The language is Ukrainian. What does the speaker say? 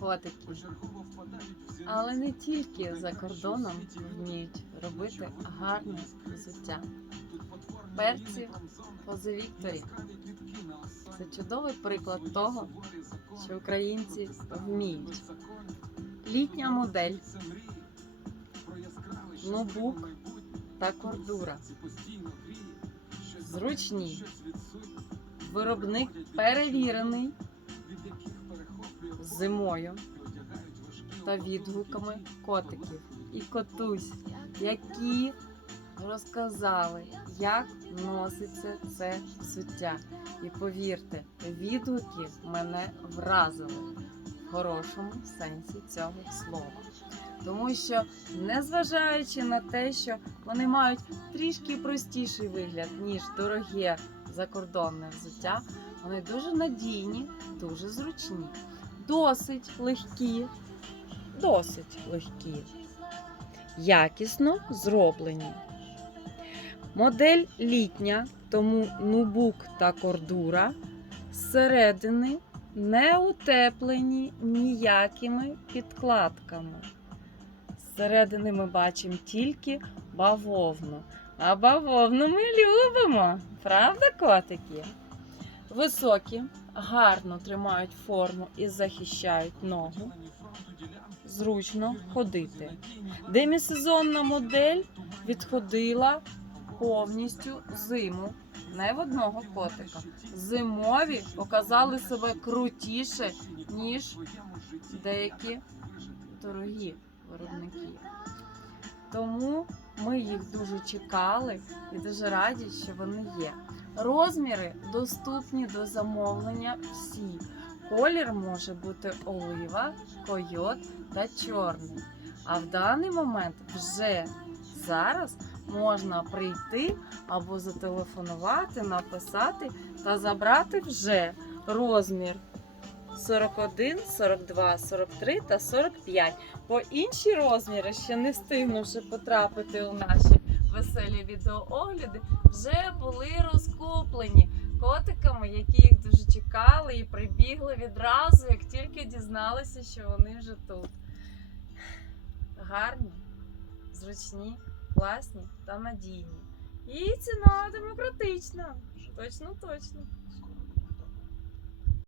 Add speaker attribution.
Speaker 1: котики. Але не тільки за кордоном вміють робити гарне взуття. Перці поза Вікторі. Це чудовий приклад того, що українці вміють. Літня модель, нобук та кордура. Зручні. Виробник перевірений зимою та відгуками котиків і котусь, які розказали, як носиться це взуття. І повірте, відгуки мене вразили в хорошому сенсі цього слова. Тому що, незважаючи на те, що вони мають трішки простіший вигляд, ніж дороге закордонне взуття, вони дуже надійні, дуже зручні, досить легкі, досить легкі, якісно зроблені. Модель літня, тому нубук та кордура зсередини не утеплені ніякими підкладками. Зсередини ми бачимо тільки бавовну. А бавовну ми любимо, правда, котики? Високі, гарно тримають форму і захищають ногу. Зручно ходити. Демісезонна модель відходила повністю зиму. Не в одного котика. Зимові показали себе крутіше, ніж деякі дорогі виробники. Тому ми їх дуже чекали і дуже раді, що вони є. Розміри доступні до замовлення всі. Колір може бути олива, койот та чорний. А в даний момент вже зараз можна прийти або зателефонувати, написати та забрати вже розмір 41, 42, 43 та 45. По інші розміри, ще не встигнувши потрапити у наші веселі відеоогляди, вже були розкуплені котиками, які їх дуже чекали і прибігли відразу, як тільки дізналися, що вони вже тут. Гарні, зручні, класні та надійні. І ціна демократична. Точно, точно.